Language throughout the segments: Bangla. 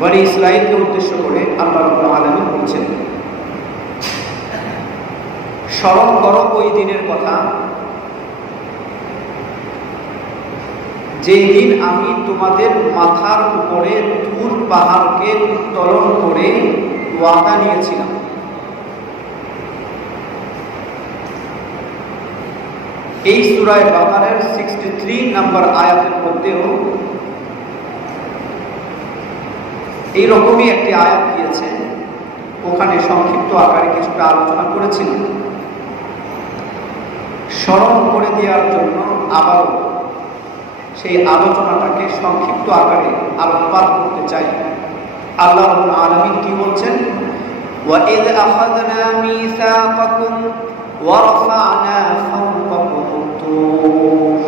বনি ইসরাঈলকে উদ্দেশ্য করে আল্লাহ রাব্বুল আলামিন বলছেন, স্মরণ করো ওই দিনের কথা যেই দিন আমি তোমাদের মাথার উপরে তুর পাহাড়কে উত্তোলন করে ওয়াদা নিয়েছিলাম। এই সূরা বাকারার 63 নম্বর আয়াতের মধ্যেও এইরকমই একটি আয়াত দিয়েছে, ওখানে সংক্ষিপ্ত আকারে কিছুটা আলোচনা করেছিলাম। স্মরণ করে দেওয়ার জন্য আবারও সেই আলোচনাটাকে সংক্ষিপ্ত আকারে আলোকপাত করতে চাই। আল্লাহ রাব্বুল আলামিন কি বলছেন, وَإِذْ أَخَذْنَا مِيثَاقَكُمْ وَرَفَعْنَا فَوْقَكُمُ الطُّورَ।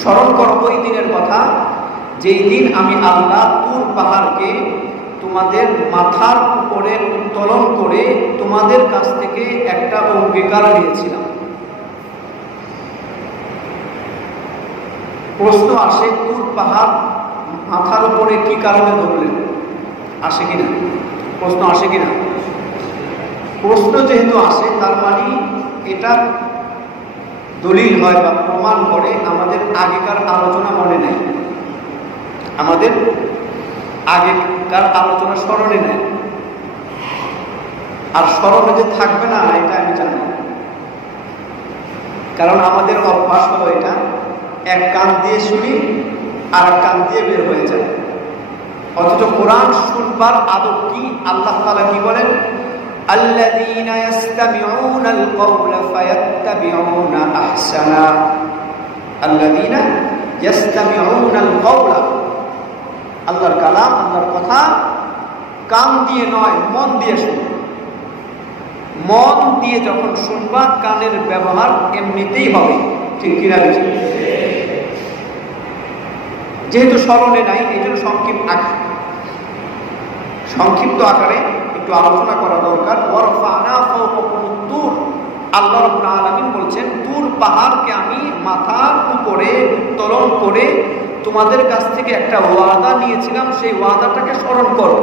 স্মরণ করো ওই দিনের কথা যেই দিন আমি আল্লাহ তুর পাহাড়কে তোমাদের মাথার উপরে উত্তোলন করে তোমাদের কাছ থেকে একটা অঙ্গীকার নিয়েছিলাম। প্রশ্ন আসে, তুর পাহাড় মাথার উপরে কি কারণে ধরলেন? আসে কিনা প্রশ্ন? আসে কিনা প্রশ্ন? যেহেতু আসে, তার মানে এটা দলিল হয় বা প্রমাণ করে আমাদের আগেকার আলোচনা মনে নেই, আমাদের আগেকার আলোচনা স্মরণে নেই। আর স্মরণে যে থাকবে না এটা আমি জানি, কারণ আমাদের অভ্যাস হলো এটা, এক কান দিয়ে শুনি আর এক কান দিয়ে বের হয়ে যায়। অথচ কোরআন শুনবার আদব কি? আল্লাহ তাআলা কি বলেন, আল্লাযীনা ইসতামিউনাল কাওলা ফায়াত্তাবিউনা আহসানা। আল্লাযীনা ইসতামিউনাল কাওলা, আল্লাহর কালাম, আল্লাহর কথা কান দিয়ে নয়, মন দিয়ে শুনবে। মন দিয়ে যখন শুনবা, কানের ব্যবহার এমনিতেই হবে, ঠিক কিনা? যেহেতু স্মরণে নাই, এই জন্য সংক্ষিপ্ত আকারে একটু আলোচনা করা দরকার। ওয়ারফা'না ফাওকাকুমুত তুর, আল্লাহ রাব্বুল আলামিন বলছেন, তুর পাহাড়কে আমি মাথার উপরে উত্তোলন করে তোমাদের কাছ থেকে একটা ওয়াদা নিয়েছিলাম, সেই ওয়াদাটাকে স্মরণ করো।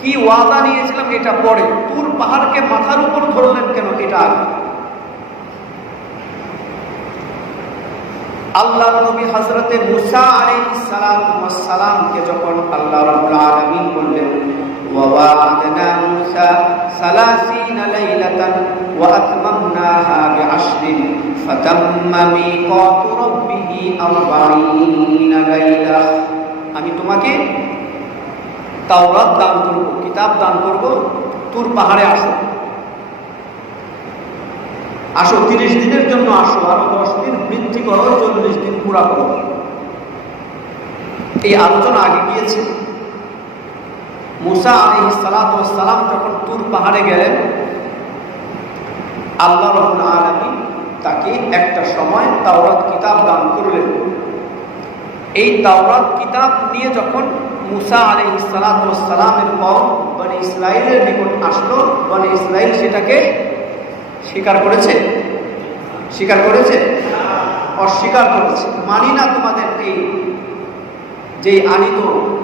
কি ওয়াদা নিয়েছিলাম এটা পরে, তুর পাহাড়কে মাথার উপর ধরলেন কেন এটা আগে। আল্লাহ নবী হযরতে মুসা আলাইহিস সালাতু ওয়াস সালামকে যখন আল্লাহ রাব্বুল আলামিন বললেন, ওয়া ওয়া'আদনা মুসা 30 লাইলাতান ওয়া আতমামনাহা বি'আশরিন ফাতাম্মা মিকাতু রাব্বিহি 40 লাইলা। আমি তোমাকে তাওরাত দান করব, কিতাব দান করব, তুর পাহাড়ে আসো, 30 দিনের জন্য আসো, আরো 10 দিন বৃদ্ধি করো, 40 দিন পুরা করো। এই আলোচনা আগে গিয়েছে। মুসা আলাইহিস সালাতু ওয়াস সালাম যখন তুর পাহাড়ে গেলেন, আল্লাহ রাব্বুল আলামিন তাকে একটা সময় তাওরাত কিতাব দান করলেন। এই তাওরাত কিতাব নিয়ে যখন মুসা আলাইহিস সালাতু ওয়াস সালামের কওম বনি ইসরাঈলের নিকট আসলো, বনি ইসরাঈল সেটাকে স্বীকার করেছে? স্বীকার করেছে? অস্বীকার করেছে। মানি না তোমাদের এই যে আনিত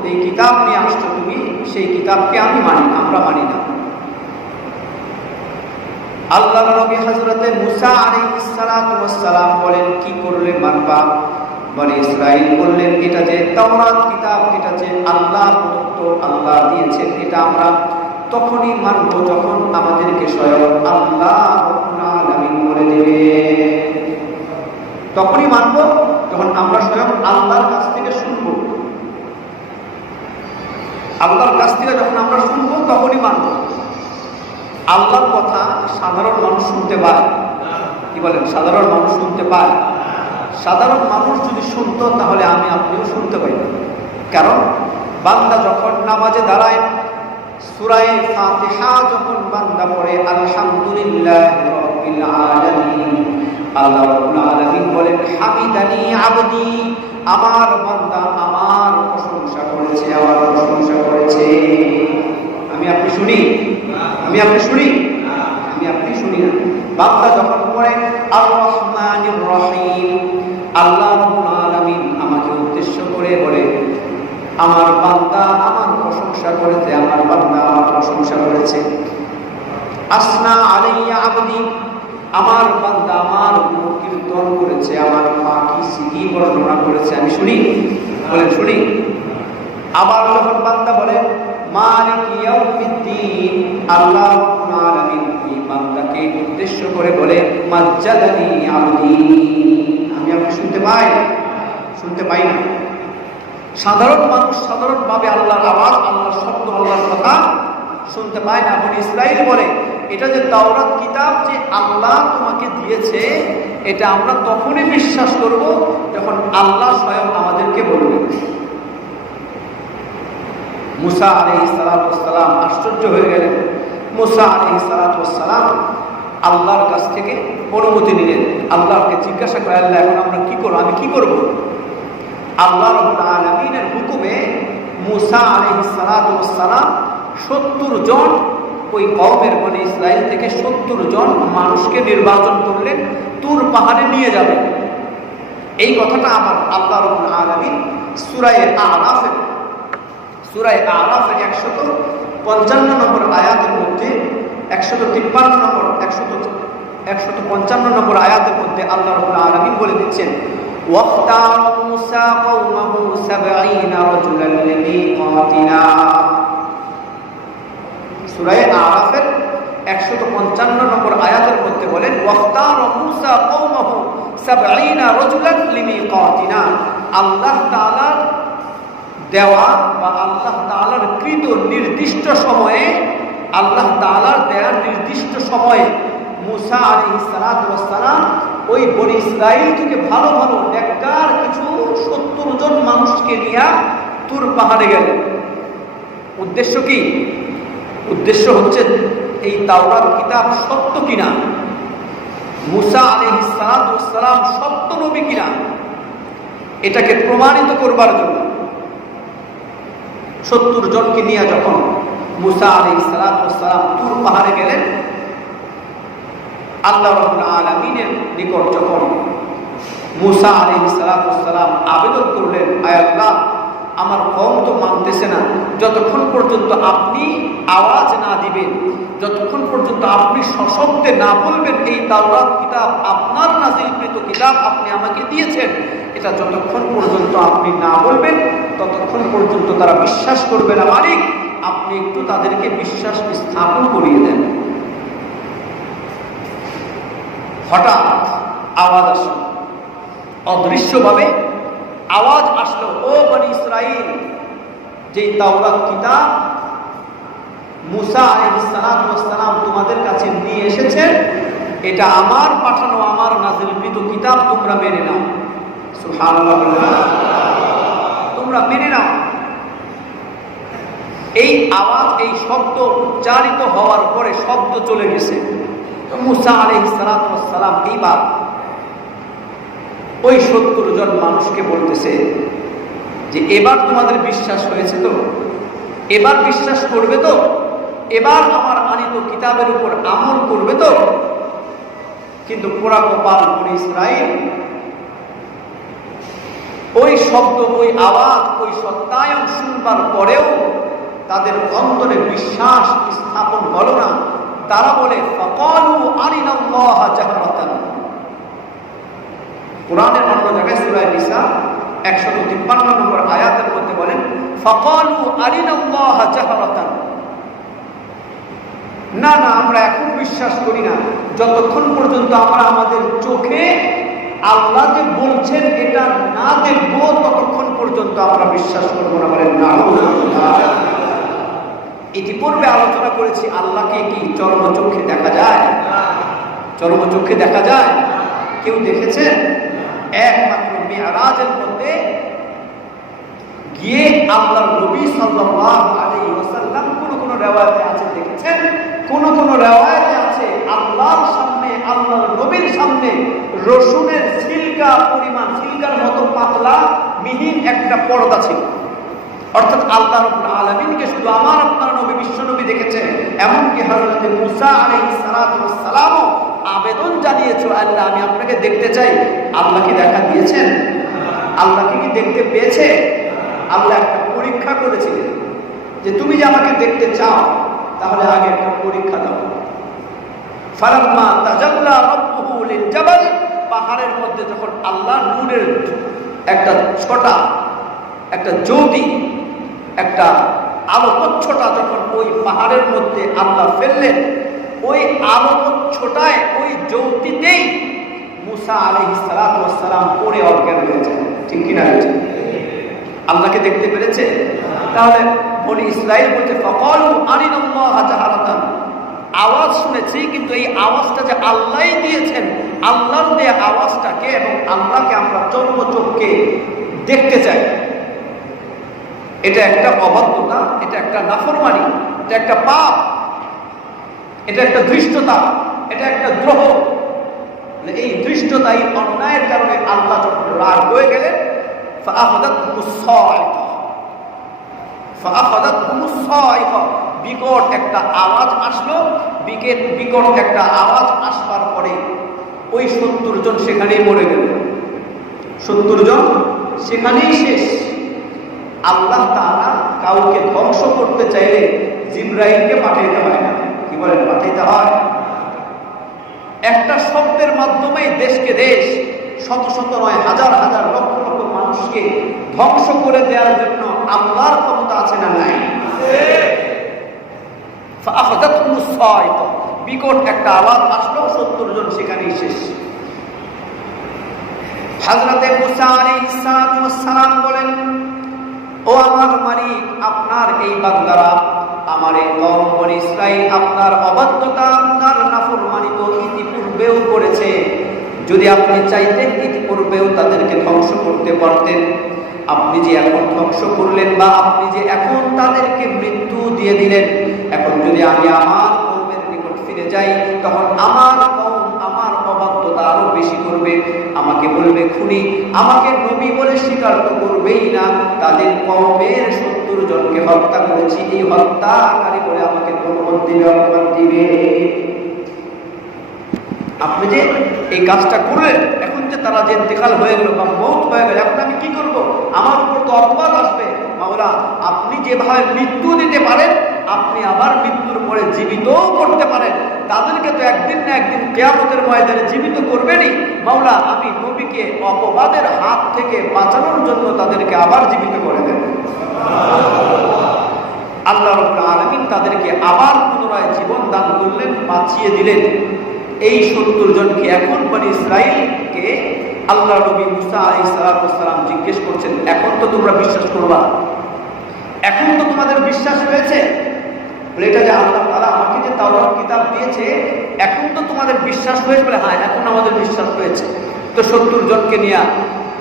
এই কিতাব নিয়ে আসছো তুমি, সেই কিতাবকে আমি মানি না, আমরা মানি না। আল্লাহর নবী হযরতে মুসা আলাইহিস সালাতু ওয়াস সালাম বলেন, কি করলে মানবা? বনি ইসরাঈল বললেন, এটা যে তাওরাত কিতাব, এটা যে আল্লাহ প্রদত্ত, আল্লাহ দিয়েছেন, এটা আমরা তখনই মানব যখন আমাদেরকে স্বয়ং আল্লাহ রাব্বুল আলামিন বলে দেবে। তখনই মানব যখন আমরা স্বয়ং আল্লাহর কাছ থেকে শুনবো। আল্লাহর কাছ থেকে যখন আমরা শুনবো তখনই মানব। আল্লাহর কথা সাধারণ মানুষ শুনতে পায়? কি বলেন? সাধারণ মানুষ শুনতে পায়? সাধারণ মানুষ যদি শুনতো তাহলে আমি আপনিও শুনতে পাই না। কারণ বান্দা যখন নামাজে দাঁড়ায়, সূরা ফাতিহা যখন বান্দা পড়ে, আলহামদুলিল্লাহি রাব্বিল আলামিন, আল্লাহ রাব্বুল আলামিন বলেন, হামিদানি আবদি, আমার বান্দা আমার প্রশংসা করেছে, আমার প্রশংসা করেছে। আমি আপনি শুনি? আমি আপনি শুনি? আমি আপনি শুনি না। বান্দা যখন পড়ে আর রহমানির রহিম, আল্লাহ রাব্বুল আলামিন আমাকে উদ্দেশ্য করে বলে, আমার বান্দা আমার প্রশংসা করেছে, আমার বান্দা আমার প্রশংসা করেছে। আসনা আলাইয়া আবদি, আমার বান্দা আমার গুণকীর্তন করেছে, আমার পাখি সিগি বর্ণনা করেছে, আমি শুনি, বলেন শুনি। আবার যখন বান্দা বলে মালিক ইয়াউমিদ্দিন, আল্লাহ রাব্বুল আলামিন এই বান্দাকে উদ্দেশ্য করে বলে মাজ্জাদানি আবদি, আমি আপনি শুনতে পাই? শুনতে পাই না। সাধারণ মানুষ সাধারণভাবে আল্লাহর আওয়াজ, আল্লাহর শব্দ, আল্লাহর কথা শুনতে পায় না। বনি ইসরাইল বলে এটা যে তাওরাত কিতাব যে আল্লাহ তোমাকে দিয়েছে, এটা আমরা তখনই বিশ্বাস করব যখন আল্লাহ স্বয়ং আমাদেরকে বলবেন। মুসা আলাইহিস সালাতু ওয়াস সালাম আশ্চর্য হয়ে গেলেন। মুসা আলাইহিস সালাতু ওয়াস সালাম আল্লাহর কাছ থেকে অনুমতি নিলেন, আল্লাহকে জিজ্ঞাসা করে আল্লাহ এখন আমরা কি করব, আমি কি করব? আল্লাহ রাব্বুল আলামিনের হুকুমে মুসা আলাইহিস সালাতু ওয়াস সালাম 70 জন ওই কওমের বনি ইসরাইল থেকে 70 জন মানুষকে নির্বাচন করলেন, তুর পাহাড়ে নিয়ে যাবেন। এই কথাটা আমার আল্লাহ রাব্বুল আলামিন সূরা আরাফের 155 নম্বর আয়াতের মধ্যে 153 নম্বর 155 নম্বর আয়াতের মধ্যে আল্লাহ রাব্বুল আলামিন বলে দিচ্ছেন ওয়াখতার মুসা কওমাহু 70 রাজুলান লিমিকাতিনা। সূরা আরাফের 155 নম্বর আয়াতের মধ্যে বলেন ওয়াখতার মুসা কওমাহু 70 রাজুলান লিমিকাতিনা। আল্লাহ তাআলার দেওয়া বা আল্লাহ তাআলার কৃত নির্দিষ্ট সময়ে, আল্লাহ তাআলার দেওয়া নির্দিষ্ট সময়ে মুসা আলাইহিস সালাতু ওয়াস সালাম ওই বনি ইসরাইল থেকে ভালো ভালো নেককার কিছু 70 জন মানুষকে নিয়ে তুর পাহাড়ে গেলেন। উদ্দেশ্য কি? উদ্দেশ্য হচ্ছে এই তাওরাত কিতাব সত্য কিনা, মুসা আলাইহিস সালাতু ওয়াস সালাম সত্য নবী কিনা, এটাকে প্রমাণিত করবার জন্য 70 জনকে নিয়ে যখন মুসা আলাইহিস সালাতু ওয়াস সালাম তুর পাহাড়ে গেলেন, আল্লাহ রাব্বুল আলামিনের নিকট যখন মুসা আলাইহিস সালাতু ওয়াস সালাম আবেদন করলেন, আয় আল্লাহ আমার কওম তো মানতেছে না, যতক্ষণ পর্যন্ত আপনি আওয়াজ না দিবেন, যতক্ষণ পর্যন্ত আপনি সশব্দে না বলবেন এই তাওরাত কিতাব আপনার নাযিলকৃত কিতাব আপনি আমাকে দিয়েছেন, এটা যতক্ষণ পর্যন্ত আপনি না বলবেন ততক্ষণ পর্যন্ত তারা বিশ্বাস করবে না। মালিক আপনি একটু তাদেরকে বিশ্বাস স্থাপন করিয়ে দেন। হঠাৎ আওয়াজ আসলো, অদৃশ্যভাবে আওয়াজ আসলো, ও বনি ইসরাইল, যেই তাওরাত কিতাব মুসা আলাইহিস সালাতু ওয়াস সালাম তোমাদের কাছে নিয়ে এসেছেন, এটা আমার পাঠানো, আমার নাযিলকৃত কিতাব, তোমরা মেনে নাও। সুবহানাল্লাহ, তোমরা মেনে নাও। এই আওয়াজ, এই শব্দ উচ্চারিত হওয়ার পরে শব্দ চলে গেছে। মুসা আলাইহিস সালাতু ওয়াস সালাম এইবার ওই 70 জন মানুষকে বলতেছে যে এবার তোমাদের বিশ্বাস হয়েছে তো, এবার বিশ্বাস করবে তো, এবার আমার আনিত কিতাবের উপর আমল করবে তো। কিন্তু পোড়া কপাল বনি ইসরাইল, ওই শব্দ, ওই আওয়াজ, ওই সত্যায়ন শুনবার পরেও তাদের অন্তরে বিশ্বাস স্থাপন হলো না। তারা বলে ফাকালু আরিনাল্লাহ জাহরাতান। কোরআনের অন্য জায়গায় সূরা নিসা 153 নম্বর আয়াতের মধ্যে বলেন ফাকালু আরিনাল্লাহ জাহরাতান। না না, আমরা এখন বিশ্বাস করি না যতক্ষণ পর্যন্ত আমরা আমাদের চোখে আল্লাহ যে বলছেন এটা না দেখবো, ততক্ষণ পর্যন্ত আমরা বিশ্বাস করবো না। বলেন নাউযুবিল্লাহ। ইতিপূর্বে আলোচনা করেছি আল্লাহকে কি চরমচক্ষে দেখা যায়? চরমচক্ষে দেখা যায়? কেউ দেখেছেন? একমাত্র মিরাজের মধ্যে গিয়ে আল্লাহর নবী সাল্লাল্লাহু আলাইহি ওয়াসাল্লাম কোন রিওয়ায়াতে আছে দেখেছেন, কোন রিওয়ায়াতে আছে আল্লাহর সামনে, আল্লাহর নবীর সামনে রসুনের ছিলকা পরিমাণ, ছিলকার মতো পাতলা মিহিন একটা পর্দা ছিল। অর্থাৎ আল্লাহ রাব্বুল আলামিনকে শুধু আমার আপনার নবী, বিশ্ব নবী দেখেছেন। এমনকি হযরত মুসা আলাইহিস সালাতু ওয়াস সালামও আবেদন জানিয়েছে, আল্লাহ আমি আপনাকে দেখতে চাই। আল্লাহ কি দেখা দিয়েছেন? আল্লাহকে কি দেখতে পেয়েছে? আল্লাহ একটা পরীক্ষা করেছিলেন যে তুমি যে আমাকে দেখতে চাও তাহলে আগে একটা পরীক্ষা দাও। ফালাম্মা তাজাল্লা রাব্বুহু লিল জাবাল, পাহাড়ের মধ্যে যখন আল্লাহ নূরের একটা ছোটা, একটা জ্যোতি, একটা আলোকচ্ছটা যখন ওই পাহাড়ের মধ্যে আল্লাহ ফেললেন, ওই আলোকচ্ছটায়, ওই জ্যোতিতেই মুসা আলাইহিস সালাতু ওয়াস সালাম পড়ে অজ্ঞান হয়ে যায়। ঠিক কিনা? আল্লাহকে দেখতে পেরেছে। তাহলে বনি ইসরাইল বলছে ফাকালু আরিনাল্লাহা জাহারাতান, আওয়াজ শুনেছি কিন্তু এই আওয়াজটা যে আল্লাহই দিয়েছেন, আল্লাহর দেয়া আওয়াজটাকে এবং আল্লাহকে আমরা চর্মচক্ষে দেখতে চাই। এটা একটা অবাধ্যতা, এটা একটা নাফরমানি, এটা একটা পাপ, এটা একটা ধৃষ্টতা, এটা একটা দ্রোহ। এই ধৃষ্টতা, এই অন্যায়ের কারণে আল্লাহ যখন রাগ হয়ে গেলেন, বিকট একটা আওয়াজ আসলো। বিকট একটা আওয়াজ আসবার পরে ওই 70 জন সেখানেই মরে গেল। 70 জন সেখানেই শেষ। আল্লাহ তাআলা কাউকে ধ্বংস করতে চাইলে জিবরাইলকে পাঠাইতে হয় না। কি বলেন? পাঠাইতে হয়। একটা শব্দের মাধ্যমেই দেশকে দেশ, শত শত নয়, হাজার হাজার, লক্ষ লক্ষ মানুষকে ধ্বংস করে দেওয়ার জন্য আল্লাহর ক্ষমতা আছে না নাই? বিকট একটা আওয়াজ আসলো, 70 জন সেখানেই শেষ। হযরতে মুসা আলাইহিস সালাম বলেন, ও আমার মালিক, আপনার এই বান্দারা, আমার এই কওম বনি ইসরাইল আপনার অবাধ্যতা, আপনার নাফরমানি তো ইতিপূর্বেও করেছে। যদি আপনি চাইতেন ইতিপূর্বেও তাদেরকে ধ্বংস করতে পারতেন। আপনি যে এখন ধ্বংস করলেন, বা আপনি যে এখন তাদেরকে মৃত্যু দিয়ে দিলেন, এখন যদি আমি আমার কওমের নিকট ফিরে যাই, তখন আমার কওম আমার অবাধ্যতা আরো বেশি করবে, আমাকে বলবে খুনি, আমাকে নবী বলে স্বীকার তো করবেই না। তাদের কওমের 70 জনকে হত্যা করেছি, এই হত্যাকারী বলে আমাকে প্রমাণ দিবে, অপমান দিবে। আপনি যে এই কাজটা করলেন, এখন যে তারা যে ইন্তেকাল হয়ে গেল বা মওত হয়ে গেল, এখন আমি কি করব? আমার উপর তো অপবাদ আসবে। মাওলা, আপনি যেভাবে মৃত্যু দিতে পারেন, আপনি আবার মৃত্যুর পরে জীবিতও করতে পারেন। তাদেরকে তো একদিন না একদিন কিয়ামতের ময়দানে জীবিত করবেনই। মাওলা, আমি নবীকে অপবাদের হাত থেকে বাঁচানোর জন্য তাদেরকে আবার জীবিত করে দেন। আল্লাহ রাব্বুল আলামিন তাদেরকে আবার পুনরায় জীবন দান করলেন, বাঁচিয়ে দিলেন। এই 70 জনকে এখন বনি ইসরাইলকে আল্লাহ নবী মুসা আলাইহিস সালাম জিজ্ঞেস করছেন, এখন তো তোমরা বিশ্বাস করবা? এখন তো তোমাদের বিশ্বাস হয়েছে? এটা যে আল্লাহ তাআলা আমাকে যে তাওরাত কিতাব দিয়েছে, এখন তো তোমাদের বিশ্বাস হয়েছে? বলে হ্যাঁ, এখন আমাদের বিশ্বাস হয়েছে। তো 70 জনকে নিয়ে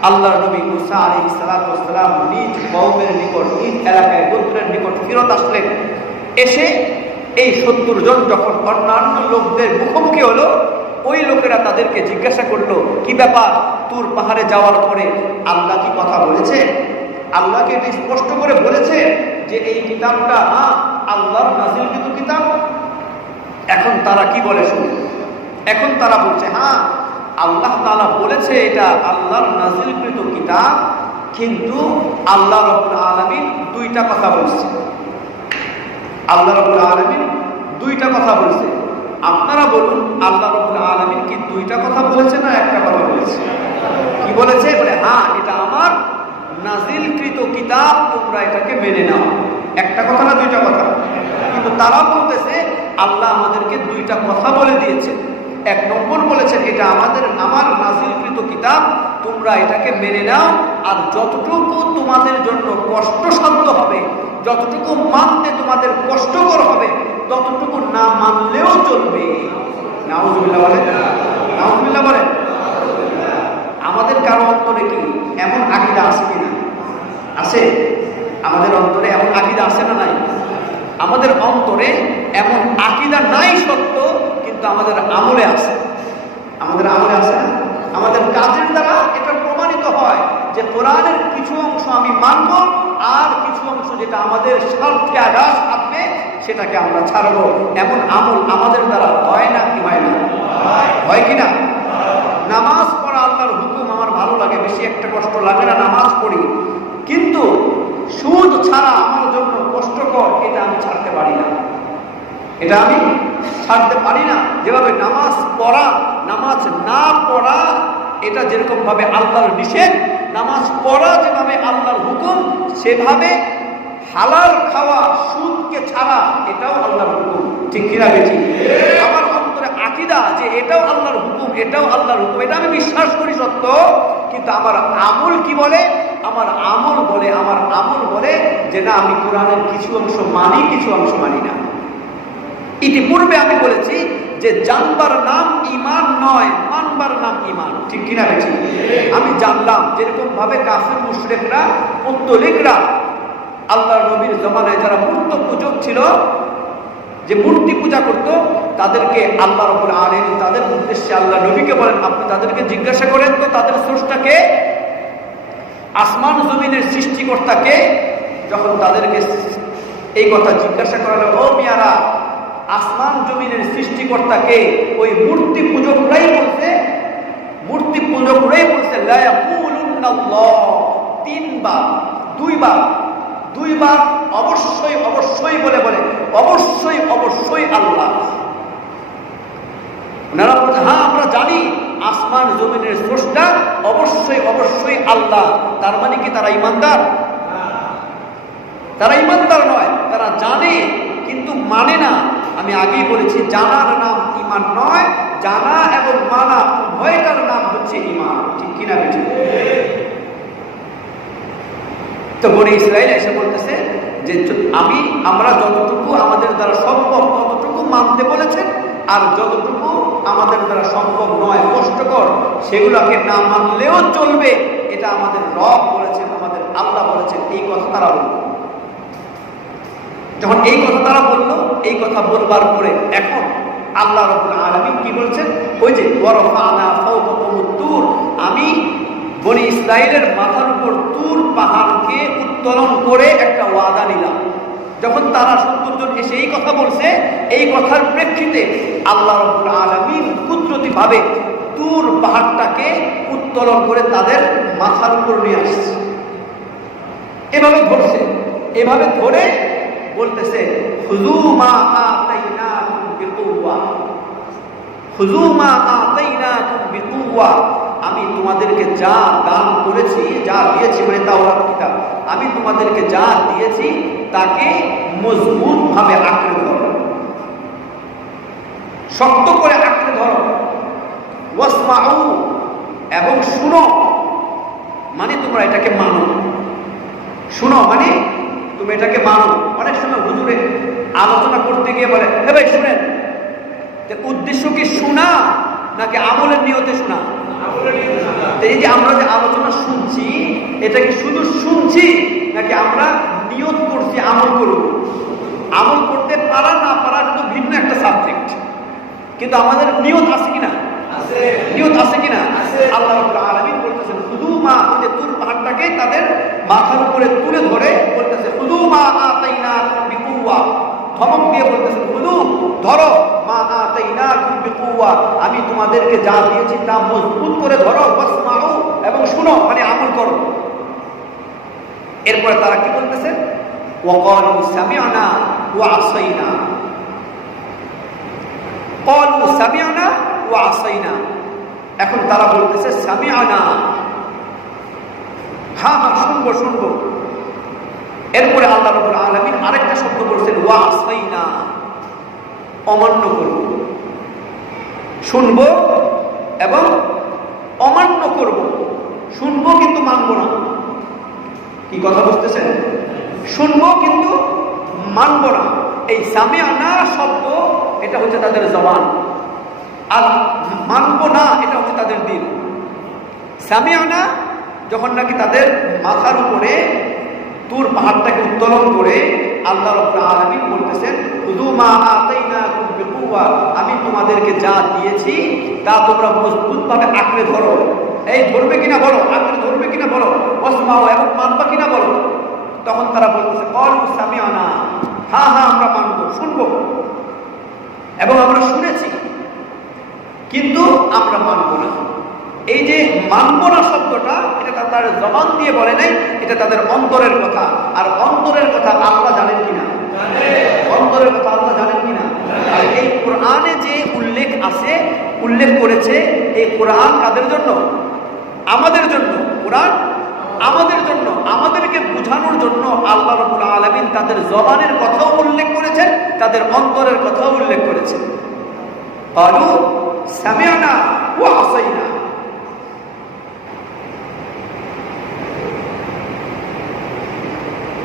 আল্লাহ নবী মুসা আলাইহিস সালাম নিজ কওমের নিকট, নিজ এলাকায়, গোত্রের নিকট ফিরত আসলেন। এসে এই 70 জন যখন অন্যান্য লোকদের মুখোমুখি হলো, ওই লোকেরা তাদেরকে জিজ্ঞাসা করলো, কি ব্যাপার, তুর পাহাড়ে যাওয়ার পরে আল্লাহ কি কথা বলেছে? আল্লাহকে এটি স্পষ্ট করে বলেছে যে এই কিতাবটা আল্লাহর নাযিলকৃত কিতাব। এখন তারা কি বলে শুনুন। এখন তারা বলছে, হ্যাঁ, আল্লাহ তাআলা বলেছে এটা আল্লাহর নাযিলকৃত কিতাব, কিন্তু আল্লাহ রাব্বুল আলামিন 2টা কথা বলছে। আল্লাহ রাব্বুল আলামিন 2টা কথা বলছে। আপনারা বলুন, আল্লাহ রাব্বুল আলামিন কি 2টা কথা বলেছে না একটা কথা বলেছে? কি বলেছে? বলে হ্যাঁ, এটা আমার নাযিলকৃত কিতাব, তোমরা এটাকে মেনে নাও। একটা কথা না 2টা কথা? কিন্তু তারা বলতেছে আল্লাহ আমাদেরকে 2টা কথা বলে দিয়েছে। 1 নম্বর বলেছেন এটা আমার নাযিলকৃত কিতাব, তোমরা এটাকে মেনে নাও, আর যতটুকু তোমাদের জন্য কষ্টসাধ্য হবে, যতটুকু মানতে তোমাদের কষ্টকর হবে, ততটুকু না মানলেও চলবে। নাউযুবিল্লাহ বলেন, নাউযুবিল্লাহ বলেন। আমাদের কারো অন্তরে কি এমন আকীদা আছে কিনা? আছে? আমাদের অন্তরে এমন আকীদা আছে না নাই? আমাদের অন্তরে এমন আকীদা নাই সত্য, কিন্তু আমাদের আমলে আছে। আমাদের আমলে আছে না? আমাদের কাজের দ্বারা এটা প্রমাণিত হয় যে কোরআনের কিছু অংশ আমি মানব, আর কিছু অংশ যেটা আমাদের স্বার্থে আঘাত আসবে সেটাকে আমরা ছাড়বো। এমন আমল আমাদের দ্বারা হয় না কি হয় না? হয় কিনা? নামাজ পড়া আল্লাহর হুকুম, আমার ভালো লাগে, বেশি একটা কষ্ট লাগে না, নামাজ পড়ি। কিন্তু সুদ ছাড়া আমার জন্য কষ্টকর, এটা আমি ছাড়তে পারি না, এটা আমি ছাড়তে পারি না। যেভাবে নামাজ পড়া, নামাজ না পড়া এটা যেরকম ভাবে আল্লাহর নিষেধ, নামাজ পড়া যেভাবে আল্লাহর হুকুম, সেভাবে হালাল খাওয়া, সুদকে ছাড়া এটাও আল্লাহর হুকুম। ঠিক কিনা বেশি? আমার অন্তরে আকীদা যে এটাও আল্লাহর হুকুম, এটাও আল্লাহর হুকুম, এটা আমি বিশ্বাস করি সত্য, কিন্তু আমার আমল কি বলে? আমার আমল বলে যে না, আমি কোরআনের কিছু অংশ মানি, কিছু অংশ মানি না। ইতিপূর্বে আমি বলেছি যে জানবার নাম ঈমান নয়, মানবার নাম ঈমান। ঠিক কিনা বেশি? আমি জানলাম যেরকম ভাবে কাফির মুশরিকরা, পৌত্তলিকরা, আল্লাহর নবীর জমানায় যারা মূর্ত পূজক ছিল, যে মূর্তি পূজা করত, তাদেরকে আল্লাহ রাব্বুল আলামিন তাদের উদ্দেশ্যে আল্লাহ নবীকে বলেন, আপনি তাদেরকে জিজ্ঞাসা করেন তো তাদের স্রষ্টাকে, আসমান জমিনের সৃষ্টিকর্তাকে। যখন তাদেরকে এই কথা জিজ্ঞাসা করা হলো, ও মিয়ারা, আসমান জমিনের সৃষ্টিকর্তাকে, ওই মূর্তি পূজকরাই বলছে লা ইয়াকুলুন্নাল্লাহ, দুইবার অবশ্যই বলে অবশ্যই আল্লাহ। ওনারা বলছে, হ্যাঁ আমরা জানি আসমান জমিনের স্রষ্টা অবশ্যই আল্লাহ। তার মানে কি তারা ঈমানদার? তারা ঈমানদার নয়, তারা জানে কিন্তু মানে না। আমি আগেই বলেছি, জানার নাম ঈমান নয়, জানা এবং মানা উভয়টার নাম হচ্ছে ঈমান। ঠিক কিনা বেঠি? তো বনি ইসরাইল এসে বলতেছে যে আমরা যতটুকু আমাদের দ্বারা সম্ভব ততটুকু মানতে বলেছেন, আর যতটুকু আমাদের দ্বারা সম্ভব নয়, কষ্টকর, সেগুলোকে না মানলেও চলবে, এটা আমাদের রব বলেছেন, আমাদের আল্লাহ বলেছেন। এই কথা তারা বলল। যখন এই কথা তারা বলল, এই কথা বলবার পরে এখন আল্লাহ রাব্বুল আলামিন কি বলছেন? ওই যে ওয়ারাফা'না ফাওকাকুমুত তুর, আমি বনি ইসরাইলের মাথার উপর তুর পাহাড়কে উত্তোলন করে একটা ওয়াদা নিলাম। যখন তারা 70 জন এসে এই কথা বলছে, এই কথার প্রেক্ষিতে আল্লাহ রাব্বুল আলামিন কুদরতিভাবে তুর পাহাড়টাকে উত্তোলন করে তাদের মাথার উপর নিয়ে আসছে। এভাবে ধরে বলতেছে, খুযু মা আতাইনাকুম বিকুওয়া, আমি তোমাদেরকে যা দান করেছি, যা দিয়েছি, মানে তাওরাত কিতাব, আমি তোমাদেরকে যা দিয়েছি তাকে মজবুত ভাবে আঁকড়ে ধরো, শক্ত করে আঁকড়ে ধরো। ওয়াসমাউ, এবং শুনো, মানে তোমরা এটাকে মানো। শুনো মানে তুমি এটাকে মানো। অনেক সময় হুজুরে আলোচনা করতে গিয়ে বলে, হে ভাই শুনেন, উদ্দেশ্য কি শোনা নাকি আমলের নিয়তে শোনা? এই যে আমরা যে আলোচনা শুনছি, এটা কি শুধু শুনছি নাকি আমরা নিয়ত করছি আমল করব? আমল করতে পারা না পারা কিন্তু ভিন্ন একটা সাবজেক্ট, কিন্তু আমাদের নিয়ত আছে কিনা? নিয়ত আছে কিনা? আল্লাহ রাব্বুল আলামিন বলতেছেন, খুযু মা, যে তুর পাহাড়টাকে তাদের মাথার উপরে তুলে ধরে বলতেছে, খুযু মা আতাইনাকুম বিকুওয়া, ধমক দিয়ে বলতেছেন, খুযু, ধরো, মা আতাইনাকুম বিকুওয়া, আমি তোমাদেরকে যা দিয়েছি তা মজবুত করে ধরো। ওয়াসমাউ, এবং শুনো, মানে আমল করো। এরপরে তারা কি বলতেছে? ওয়াকালু সামি'না ওয়া আসাইনা, ক্বালু সামি'না ওয়া আসাইনা। এখন তারা বলতেছে সামি'না, হ্যাঁ শুনবো। এরপরে আল্লাহ রাব্বুল আলামিন আরেকটা শব্দ বলছেন, ওয়া আসাইনা, অমান্য করব। শুনবো এবং অমান্য করব। শুনবো কিন্তু মানবো না। কি কথা বুঝতেছেন? শুনবো কিন্তু মানবো না। এই সামি'না শব্দ, এটা হচ্ছে তাদের জবান, আর মানবো না এটা হচ্ছে তাদের দিল। সামি'না যখন নাকি তাদের মাথার উপরে তুর পাহাড়টাকে উত্তোলন করে আল্লাহ রাব্বুল আলামিন বলতেছেন, খুযু মা আতাইনাকুম বিকুওয়া, আমি তোমাদেরকে যা দিয়েছি তা তোমরা মজবুতভাবে আঁকড়ে ধরো। এই ধরবে কিনা বলো, আঁকড়ে ধরবে কিনা বলো, ওয়াসমাউ, এবং মানবা কিনা বলো। তখন তারা বলতেছে, ক্বালু সামি'না, হ্যাঁ আমরা মানবো, শুনবো, এবং আমরা শুনেছি, কিন্তু আমরা মানবো না। এই যে মানবো না শব্দটা, এটা তার জবান দিয়ে বলে নাই, এটা তাদের অন্তরের কথা। আর অন্তরের কথা আল্লাহ জানেন কিনা? অন্তরের কথা আল্লাহ জানেন কিনা? আর এই কোরআনে যে উল্লেখ করেছে, এই কোরআন কাদের জন্য? আমাদের জন্য। কোরআন আমাদের জন্য, আমাদেরকে বোঝানোর জন্য আল্লাহ রাব্বুল আলামিন তাদের জবানের কথাও উল্লেখ করেছেন, তাদের অন্তরের কথাও উল্লেখ করেছেন। ক্বালু সামি'না ওয়া আসাইনা।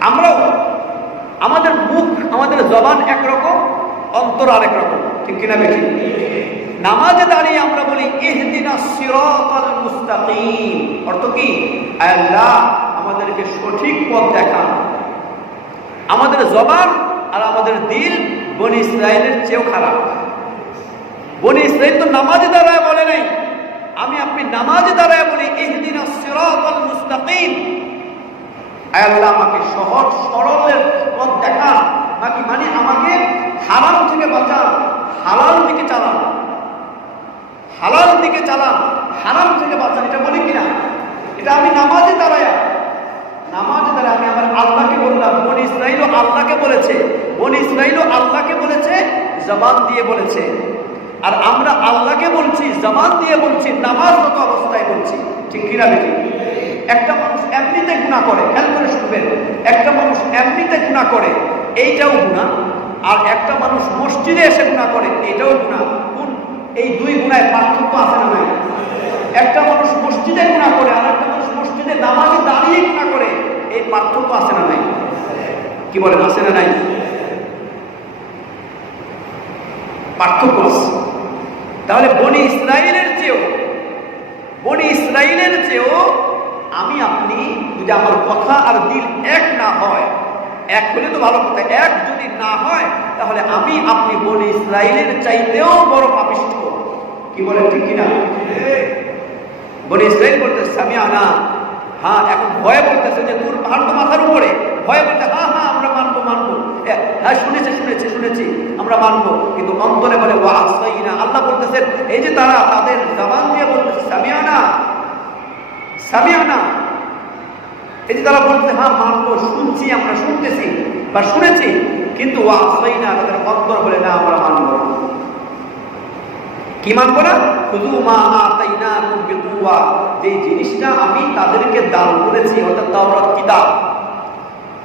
আমরাও, আমাদের মুখ, আমাদের জবান একরকম, অন্তর আরেক রকম, ঠিক কিনা বেশি? নামাজে দাঁড়িয়ে আমরা বলি ইহদিনাস সিরাতাল মুস্তাকিম। অর্থ কি? আল্লাহ আমাদেরকে সঠিক পথ দেখান। আমাদের জবান আর আমাদের দিল বনি ইসরাইলের চেয়েও খারাপ। বনি ইসরাইল তো নামাজে দাঁড়ায় বলে নাই, আমি আপনি নামাজে দাঁড়ায় বলি ইহদিনাস সিরাতাল মুস্তাকিম। আল্লাহ আমাকে সহজ সরলের পথ দেখান, মানে আমাকে হারাম থেকে বাঁচান, হালাল দিকে চালান, হালাল দিকে চালান, হারাম থেকে বাঁচান। এটা বলি কিনা? এটা আমি নামাজে দাঁড়ায় আমি আমার আল্লাহকে বললাম। বনি ইসরাইলও আল্লাহকে বলেছে, বনি ইসরাইলও আল্লাহকে বলেছে, জবান দিয়ে বলেছে। আর আমরা আল্লাহকে বলছি, জবান দিয়ে বলছি, নামাজরত অবস্থায় বলছি, ঠিক কিনা বেশি? একটা মানুষ এমনিতে গুনাহ করে, খেয়াল করে শুনবেন, একটা মানুষ এমনিতে গুনাহ করে, এইটাও গুনাহ। আর একটা মানুষ মসজিদে এসে গুনাহ করে, এটাও গুনাহ। এই দুই গুনাহের পার্থক্য আছে না নাই? একটা মানুষ মসজিদে গুনাহ করে, আর একটা মানুষ মসজিদে নামাজে দাঁড়িয়ে গুনাহ করে, এই পার্থক্য আছে না নাই? কি বলেন, আছে না নাই? পার্থক্য আছে। তাহলে বনি ইসরাইলের চেয়েও আমি আপনি যদি আমার কথা আর দিল এক না হয়, এক হলে তো ভালো কথা, এক যদি না হয় তাহলে আমি আপনি বনি ইসরাইলের চাইতেও বড় পাপিষ্ঠ। কি বলেন, ঠিক কিনা? বনি ইসরাইল বলতে সামি'না, হ্যাঁ, এখন ভয়ে বলতেছে যে তোর পাহাড় তো মাথার উপরে, ভয়ে বলতে হ্যাঁ আমরা মানবো, হ্যাঁ শুনেছি আমরা মানবো, কিন্তু অন্তরে বলে ওয়া আসাইনা। আল্লাহ বলতেছেন এই যে তারা তাদের জবান দিয়ে বলতেছে সামি'না, এই যে তারা বলতে হ্যাঁ মানবো, শুনছি, আমরা শুনতেছি বা শুনেছি, কিন্তু ওয়া আসাইনা, তাদের অন্তর বলে না আমরা মানবো। কি মানবো না? খুযু মা আতাইনাকুম বিকুওয়া, যে জিনিসটা আমি তাদেরকে দান করেছি, অর্থাৎ তাওরাত কিতাব।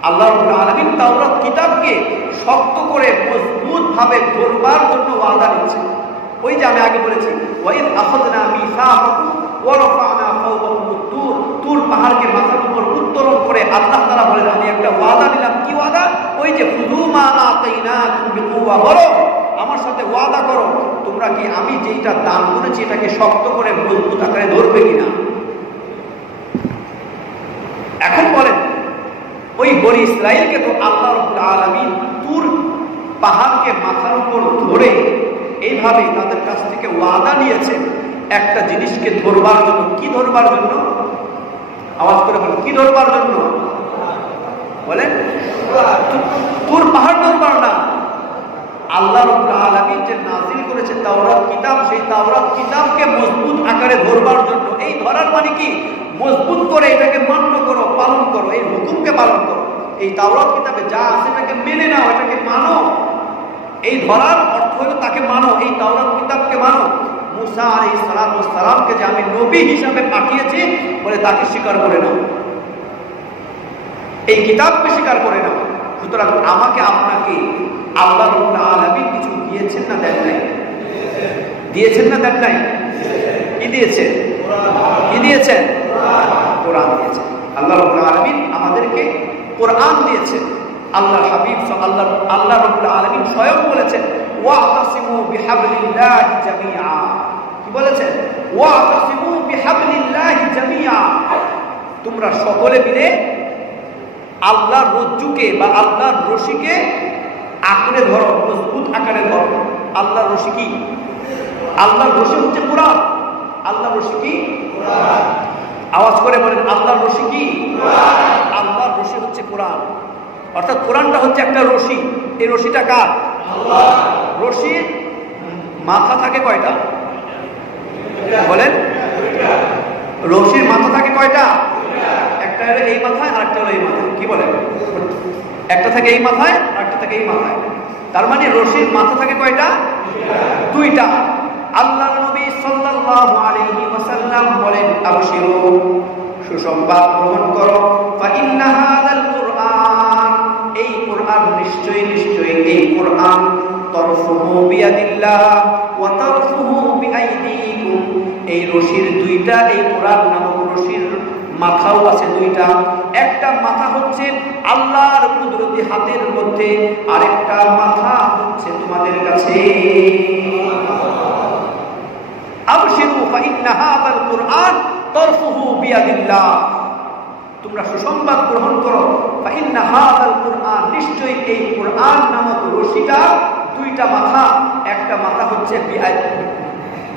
আল্লাহ রাব্বুল আলামিন তাওরাত কিতাবকে শক্ত করে মজবুত ভাবে ধরবার জন্য ওয়াদা নিচ্ছে। ওই যে আমি আগে বলেছি, ওয়াইদ আখাযনা মিসাকাকুম ওয়া রাফা'না ফাওকাকুমুত তুর, তুর পাহাড়কে মাথার উপর উত্তোলন করে আল্লাহ তাআলা বলেন আমি একটা ওয়াদা নিলাম। কি ওয়াদা? ওই যে খুযু মা আতাইনাকুম বিকুওয়া, বলো আমার সাথে ওয়াদা করো, তোমরা কি আমি যেটা দান করেছি এটাকে শক্ত করে মজবুত আকারে ধরবে কিনা? এখন বলেন, ওই বনি ইসরাইলকে তো আল্লাহ রাব্বুল আলামিন তুর পাহাড়কে মাথার উপর ধরে এইভাবে তাদের কাছ থেকে ওয়াদা নিয়েছেন একটা জিনিসকে ধরবার জন্য। কি ধরবার জন্য? আওয়াজ করে বলেন, কি ধরবার জন্য? বলেন, তুর পাহাড় ধরবার না, আল্লাহ রাব্বুল আলামিন যে নাযিল করেছেন তাওরাত কিতাব, সেই তাওরাত কিতাবকে মজবুত আকারে ধরবার জন্য। এই ধরার মানে কি? মজবুত করে এটাকে মান্য করো, পালন করো, এই হুকুমকে পালন করো। এই তাওরাত কিতাবে যা আছে এটাকে মেনে নাও, এটাকে মানো। এই ধরার অর্থ হলো তাকে মানো, এই তাওরাত কিতাবকে মানো। মুসা আলাইহিস সালামকে যে আমি নবী হিসাবে পাঠিয়েছি বলে তাকে স্বীকার করে নাও, এই কিতাবকে স্বীকার করে নাও। সুতরাং আমাকে আপনাকে আল্লাহ রাব্বুল আলামিন কিছু দিয়েছেন না দেন নাই? দিয়েছেন না দেন নাই? কি দিয়েছেন? কি দিয়েছেন? কোরআন দিয়েছেন। আল্লাহ রাব্বুল আলামিন আমাদেরকে কোরআন দিয়েছেন। আল্লাহ হাবিব আল্লাহ রাব্বুল আলামিন স্বয়ং বলেছেন ওয়াতাসিমু বিহাবলিল্লাহি জামিআ। কি বলেছেন? ওয়াতাসিমু বিহাবলিল্লাহি জামিআ, তোমরা সকলে মিলে আল্লাহর রজ্জুকে বা আল্লাহর রশিকে আঁকড়ে ধরো, মজবুত আকারে ধরো। আল্লাহর রশি কি? আল্লাহর রশি হচ্ছে কোরআন। আল্লাহর রশি কি? কোরআন। আওয়াজ করে বলেন, আল্লাহর রশি কি? কোরআন। আল্লাহর রশি হচ্ছে কোরআন। অর্থাৎ কোরআনটা হচ্ছে একটা রশি। এই রশিটা কার? আল্লাহ। রশির মাথা থাকে কয়টা? বলেন, রশির মাথা থাকে কয়টা? একটা হলো এই মাথায় আর একটা হলো এই মাথায়, কি বলে, একটা থাকে এই মাথায় আর একটা থাকে এই মাথায়। তার মানে রশির মাথা থাকে কয়টা? দুইটা। আল্লাহ নবী সাল্লাল্লাহু আলাইহি ওয়াসাল্লাম বলেন, আবশিরু, সুসংবাদ গ্রহণ করো, ফা ইন্না হাযাল কুরআন, এই কুরআন নিশ্চয়ই নিশ্চয়ই এই কুরআন, তরফুহু বিয়াদিল্লাহ ওয়া তরফুহু বিআইদিকুম, এই রশির দুইটা, এই কুরআন নামক রশির মাথাও আছে দুইটা। একটা মাথা হচ্ছে আল্লাহর কুদরতি হাতের মধ্যে, আরেকটা মাথা হচ্ছে তোমাদের কাছে। আবশিরু ফা ইন্না হাযাল কুরআন তরফুহু বিয়াদিল্লাহ, তোমরা সুসংবাদ গ্রহণ করো, ফা ইন্না হাযাল কুরআন, নিশ্চয়ই এই কুরআন নামক রশিটা দুইটা মাথা, একটা মাথা হচ্ছে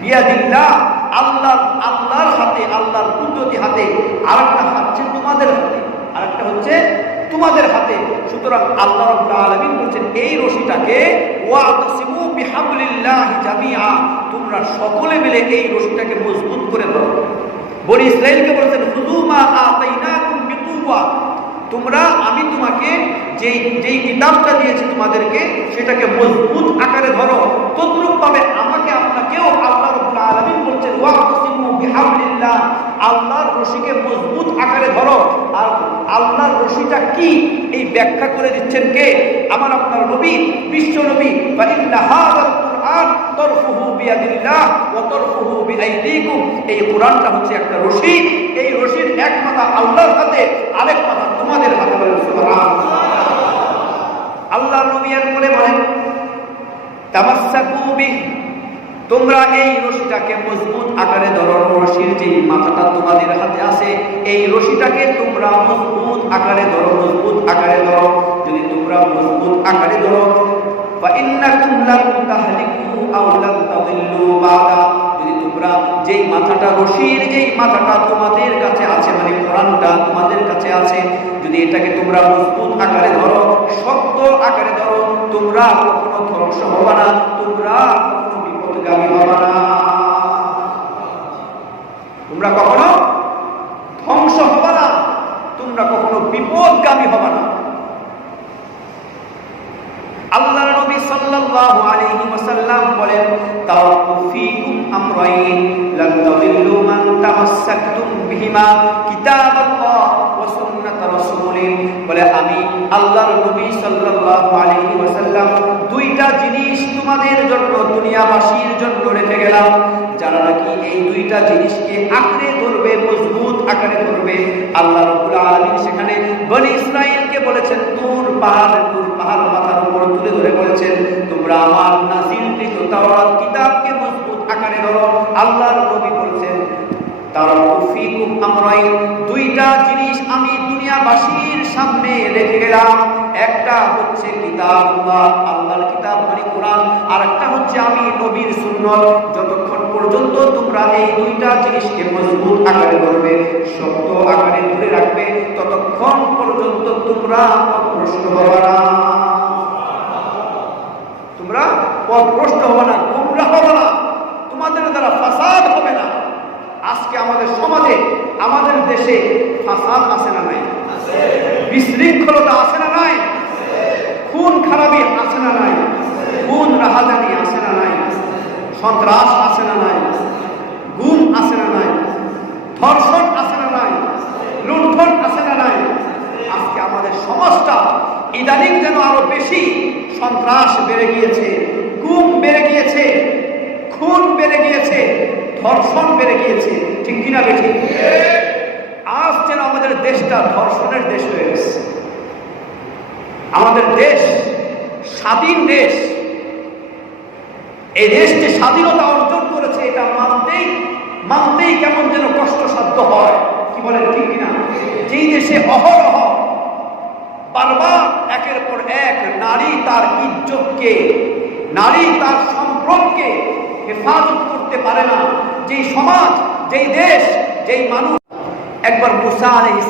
বিয়াদিল্লাহ, আল্লাহর হাতে, আল্লাহর কুদরতি হাতে, আরেকটা হচ্ছে তোমাদের হাতে, আরেকটা হচ্ছে তোমাদের হাতে। সুতরাং আল্লাহ রাব্বুল আলামিন বলেন এই রশিটাকে ওয়াতাসিমু বিহাবলিল্লাহি জামিআ, তোমরা সকলে মিলে এই রশিটাকে মজবুত করে ধরো। বনি ইসরাঈলকে বলেছেন খুযু মা আতাইনাকুম বিকুওয়া, তোমরা, আমি তোমাকে যেই কিতাবটা দিয়েছি তোমাদেরকে সেটাকে মজবুত আকারে ধরো। তদ্রূপভাবে আমাকে আপনাকেও আল্লাহ রাব্বুল আলামিন বলছেন ওয়াতাসিমু বিহাবলিল্লাহ, আল্লাহর রশিকে মজবুত আকারে ধরো। আর আল্লাহর রশিটা কি এই ব্যাখ্যা করে দিচ্ছেন কে? আমার আপনার নবী, বিশ্ব নবী। ফা ইন্না হাযাল কুরআন তরফুহু বিয়াদিল্লাহ ওয়া তরফুহু বিআইদিকুম, এই কুরআনটা হচ্ছে একটা রশি, এই রশির এক মাথা আল্লাহর হাতে, আরেক মাথা তোমাদের হাতে। বলেন সুবহানাল্লাহ। আল্লাহর নবী এর পরে বলেন তামাসসাকু বিহি, তোমরা এই রশিটাকে মজবুত আকারে ধরো। রশির যে মাথাটা তোমাদের হাতে আছে, এই রশিটাকে তোমরা মজবুত আকারে ধরো, মজবুত আকারে ধরো। যদি তোমরা মজবুত আকারে ধরো, ফা ইন্নাকুম লান তাহলিকু আও লান তাদিল্লু বাদা, যদি তোমরা যেই মাথাটা, রশির যেই মাথাটা তোমাদের কাছে আছে, মানে কোরআনটা তোমাদের কাছে আছে, যদি এটাকে তোমরা মজবুত আকারে ধরো, শক্ত আকারে ধরো, তোমরা কখনো ধ্বংস হবে না, তোমরা কখনো বিপদগামী হবে না, তোমরা কখনো ধ্বংস হবে না, তোমরা কখনো বিপদগামী হবে না। আল্লাহর নবী সাল্লাল্লাহু আলাইহি ওয়াসাল্লাম বলেন তারাকু ফীকুম আমরাইন লান তাদিল্লু মান তামাসসাকতুম বিহিমা কিতাবাল্লাহ ওয়া সুন্নাত রাসূলিন, বলে আমি আল্লাহর নবী সাল্লাল্লাহু আলাইহি ওয়াসাল্লাম দুইটা জিনিস তোমাদের জন্য, দুনিয়াবাসীর জন্য রেখে গেলাম, যারা নাকি এই দুইটা জিনিসকে আঁকড়ে ধরবে, মজবুত আকারে ধরবে। আল্লাহ রাব্বুল আলামিন সেখানে বনি ইসরাঈলকে বলেছেন তুর পাহাড় মাথার উপর তুলে ধরে বলেছেন তোমরা আমার নাযিলকৃত তাওরাত কিতাবকে মজবুত আকারে ধরো। আল্লাহর নবী বলেছেন তারাকু ফীকুম আমরাইন, দুইটা জিনিস আমি দুনিয়াবাসীর সামনে রেখে গেলাম, একটা হচ্ছে কিতাবুল্লাহ, আল্লাহর কিতাব মানে কোরআন, আর একটা হচ্ছে আমি নবীর সুন্নাত। যতক্ষণ পর্যন্ত তোমরা এই দুইটা জিনিসকে মজবুত আকারে ধরবে, শক্ত আকারে ধরে রাখবে, ততক্ষণ পর্যন্ত তোমরা পথভ্রষ্ট হবে না, তোমরা পথভ্রষ্ট হবে না, গুমরাহ হবে না, তোমাদের দ্বারা ফাসাদ হবে না। আজকে আমাদের সমাজে, আমাদের দেশে ফাসাদ আছে না নাই? বিশৃঙ্খলতা আছে না নাই? খুন খারাপি আছে না নাই? খুন রাহাজানি আছে না নাই? সন্ত্রাস আছে না নাই? গুম আছে না নাই? ধর্ষণ আছে না নাই? লুণ্ঠন আছে না নাই? আজকে আমাদের সমাজটা ইদানিং যেন আরো বেশি সন্ত্রাস বেড়ে গিয়েছে, গুম বেড়ে গিয়েছে, খুন বেড়ে গিয়েছে, ধর্ষণ বেড়ে গিয়েছে, ঠিক কিনা বেঠিক? আজ যেন আমাদের দেশটা ধর্ষণের দেশ হয়ে গেছে। আমাদের দেশ স্বাধীন দেশ, এই দেশ যে স্বাধীনতা অর্জন করেছে এটা মানতেই কেমন যেন কষ্টসাধ্য হয়, কি বলেন ঠিক কিনা? যেই দেশে অহরহ বারবার একের পর এক নারী তার ইজ্জতকে, নারী তার সম্ভ্রমকে হেফাজত করতে পারে না, যেই সমাজ, যেই দেশ, যেই মানুষ। একবার মুসা আলাইহিস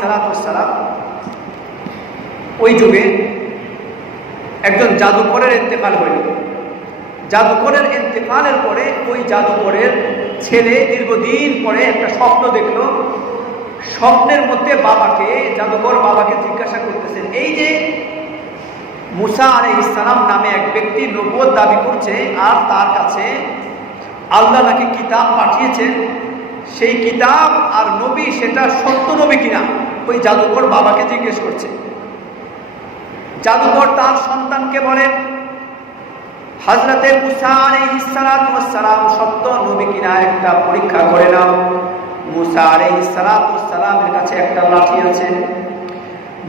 সালাম, ওই যুগে একজন জাদুকরের ইন্তেকাল হইল। জাদুকরের ইন্তেকালের পরে ওই জাদুকরের ছেলে দীর্ঘদিন পরে একটা স্বপ্ন দেখলো। স্বপ্নের মধ্যে বাবাকে, জাদুকর বাবাকে জিজ্ঞাসা করতেছেন, এই যে মুসা আলাইহিস সালাম নামে এক ব্যক্তি নবুয়ত দাবি করছে আর তার কাছে আল্লাহ নাকি কিতাব পাঠিয়েছেন, সেই কিতাব আর নবী সেটা সত্য নবী কিনা ওই জাদুকর বাবাকে জিজ্ঞেস করছে। জাদুকর তার সন্তানকে বলেন, হযরতে মুসা আলাইহিস সালাতু ওয়াস সালাম সত্য নবী কিনা একটা পরীক্ষা করে নাও। মুসা আলাইহিস সালাতু ওয়াস সালামের কাছে একটা লাঠি আছে।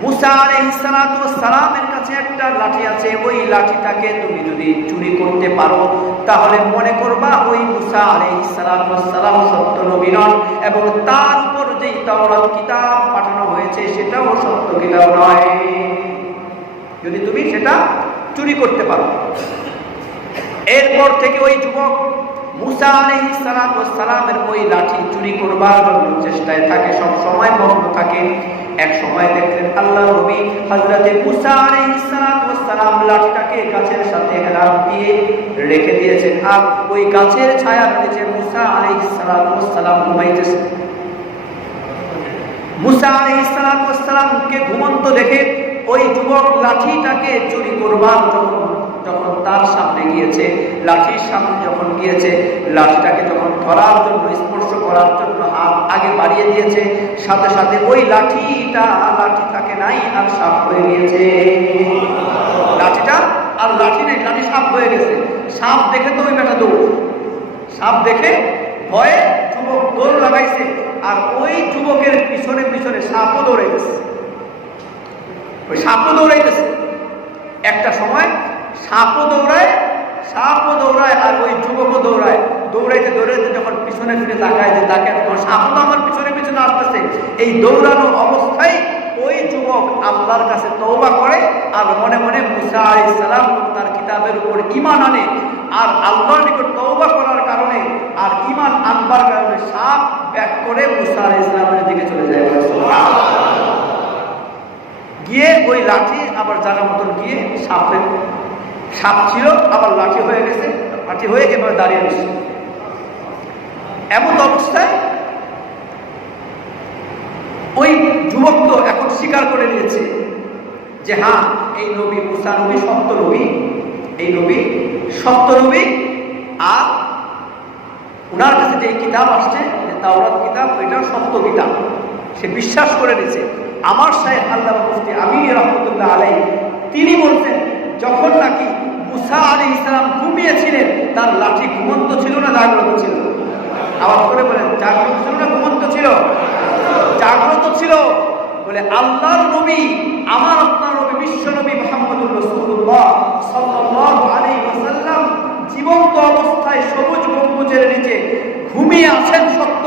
মুসা আলাইহিস সালাতু ওয়াস সালামের কাছে একটা লাঠি আছে। ওই লাঠিটাকে তুমি যদি চুরি করতে পারো তাহলে মনে করবা ওই মুসা আলাইহিস সালাতু ওয়াস সালাম সত্য নবী নন, এবং তার উপর যেই তাওরাত কিতাব পাঠানো হয়েছে সেটাও সত্য কিতাব নয়, যদি তুমি সেটা চুরি করতে পারো। এরপর থেকে ওই যুবক মুসা আলাইহিস সালাতু ওয়াস সালামের ওই লাঠি চুরি করবার জন্য চেষ্টায় থাকে, সব সময় মগ্ন থাকে। এক সময় দেখলেন আল্লাহ নবী হযরতে মুসা আলাইহিস সালাতু ওয়াস সালাম লাঠিটাকে গাছের সাথে হেলান দিয়ে রেখে দিয়েছেন, আর ওই গাছের ছায়ার নিচে মুসা আলাইহিস সালাতু ওয়াস সালাম ঘুমাইতেছেন। মুসা আলাইহিস সালাতু ওয়াস সালামকে ঘুমন্ত দেখে ওই যুবক লাঠিটাকে চুরি করবার জন্য যখন তার সামনে গিয়েছে, লাঠির সামনে যখন গিয়েছে, লাঠিটাকে যখন ধরার জন্য, স্পর্শ করার জন্য হাত আগে বাড়িয়ে দিয়েছে, সাথে সাথে ওই লাঠি থাকে নাই আর সাপ হয়ে গিয়েছে। লাঠিটা আর লাঠি নেই, লাঠি সাপ হয়ে গেছে। সাপ দেখে তো ওই বেটা দৌড়, সাপ দেখে ভয়ে যুবক দৌড় লাগাইছে, আর ওই যুবকের পিছনে পিছনে সাপও দৌড়াইতেছে, ওই সাপও দৌড়াইতেছে। একটা সময় সাপও দৌড়ায় আর ওই যুবকও দৌড়ায়। দৌড়াইতে দৌড়াইতে যখন পিছনে ফিরে তাকায় যে তাকে সাপও তো আমার পিছনে পিছনে আসতেছে, এই দৌড়ানো অবস্থায় ওই যুবক আল্লাহর কাছে তওবা করে আর মনে মনে মুসা আলাইহিস সালাম তার কিতাবের উপর ঈমান আনে। আর আল্লাহর নিকট তওবা করার কারণে আর ঈমান আনবার কারণে সাপ ব্যাক করে মুসা আলাইহিস সালামের দিকে চলে যায়। গিয়ে ওই লাঠি আবার জায়গা মতন গিয়ে সাপ ছিল আবার লাঠি হয়ে গেছে, লাঠি হয়ে এবার দাঁড়িয়ে গেছে। এমন অবস্থায় ওই যুবক তো এখন স্বীকার করে নিয়েছে যে হ্যাঁ, এই নবী মুসা নবী সত্য নবী, এই নবী সত্য নবী, আর উনার কাছে যে কিতাব আসছে তাওরাত কিতাব, ওইটাও সত্য কিতাব। সে বিশ্বাস করে নিয়েছে। আমার শাইখ আল্লামা মুফতি আমিন রাহমাতুল্লাহ আলাইহি তিনি বলছেন, যখন নাকি মুসা আলাইহিস সালাম ঘুমিয়েছিলেন তার লাঠি ঘুমন্ত ছিল না জাগ্রত ছিল? আবার করে বলেন, জাগ্রত ছিল না ঘুমন্ত ছিল? জাগ্রত ছিল। বলে আল্লাহর নবী, আমার আপনার নবী, বিশ্ব নবী মুহাম্মদুর রাসূলুল্লাহ সাল্লাল্লাহু আলাইহি ওয়াসাল্লাম জীবন্ত অবস্থায় সবুজ গম্বুজের নিচে ঘুমিয়ে আছেন সত্য,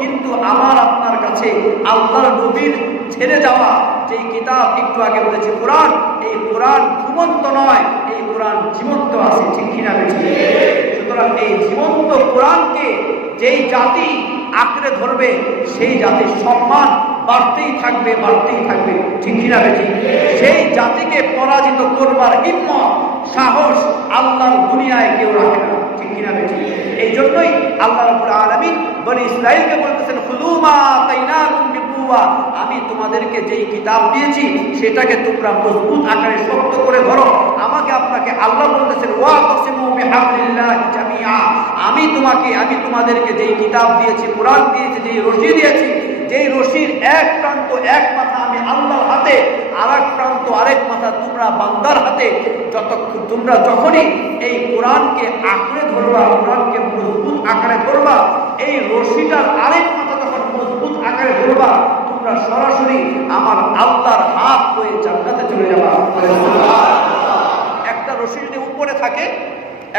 কিন্তু আমার আপনার কাছে আল্লাহর নবীর ছেড়ে যাওয়া যেই কিতাব একটু আগে বলেছি কোরআন, এই কোরআন ঘুমন্ত নয়, এই কোরআন জীবন্ত আছে। ঠিক কিনা বেশি? সুতরাং এই জীবন্ত কোরআনকে যেই জাতি আঁকড়ে ধরবে সেই জাতির সম্মান বাড়তেই থাকবে, বাড়তেই থাকবে। ঠিক কিনা বেশি? সেই জাতিকে পরাজিত করবার হিম্মত, সাহস আল্লাহর দুনিয়ায় কেউ রাখে না। ঠিক কিনা বেশি? এই জন্যই আল্লাহ রাব্বুল আলামিন বনি ইসরাঈলকে বলতেছেন, খুযু মা আতাইনাকুম বিকুওয়া, আমি তোমাদেরকে যেই কিতাব দিয়েছি সেটাকে তোমরা মজবুত আকারে শক্ত করে ধরো। আমাকে আপনাকে আল্লাহ বলতেছেন, ওয়াতাসিমু বিহাবলিল্লাহি জামিআ, আমি তোমাদেরকে যেই কিতাব দিয়েছি, কোরআন দিয়েছি, যেই রশি দিয়েছি, যেই রশির এক প্রান্ত এক মাথা আমি আল্লাহর হাতে, আর এক প্রান্ত আরেক মাথা তোমরা বান্দার হাতে, তোমরা যখনই এই কোরআনকে আঁকড়ে ধরবা, কোরআনকে মজবুত আকারে ধরবা, এই রশিটার আরেক মাথা যখন মজবুত আকারে ধরবা, তোমরা সরাসরি আমার আল্লাহর হাত হয়ে জান্নাতে চলে যাবা। একটা রশি যদি উপরে থাকে,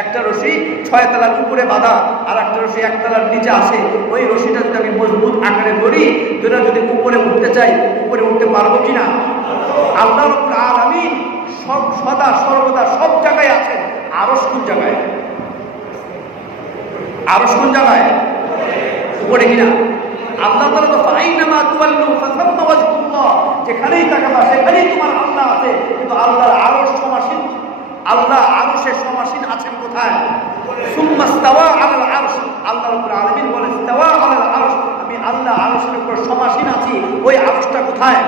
একটা রশি 6 তলার উপরে বাঁধা, আর একটা রশি 1 তলার নিচে আসে, ওই রশিটা যদি আমি মজবুত আকারে ধরি, তোরা যদি উপরে উঠতে চাই, উপরে উঠতে পারবো কিনা? আল্লাহ রাব্বুল আলামিন সব সদা সর্বদা সব জায়গায় আছেন। আরশ কোন জায়গায়? আরশ কোন জায়গায়? উপরে কিনা? আল্লাহ তাআলা তো ফাইনামা তুওয়াল্লু ফাসাম্মা ওয়াজহুল্লাহ, যেখানেই তাকাবা সেখানেই তোমার আল্লাহ আছে। কিন্তু আল্লাহর আরশ সমাসীন, আল্লাহ আরশে সমাসীন আছেন কোথায়? সুম্মা ইস্তাওয়া আলাল আরশ, আল্লাহ রাব্বুল আলামিন বলেন ইস্তাওয়া আলাল আরশ, আমি আল্লাহ আরশের উপর সমাসীন আছি, ওই আরশটা কোথায়?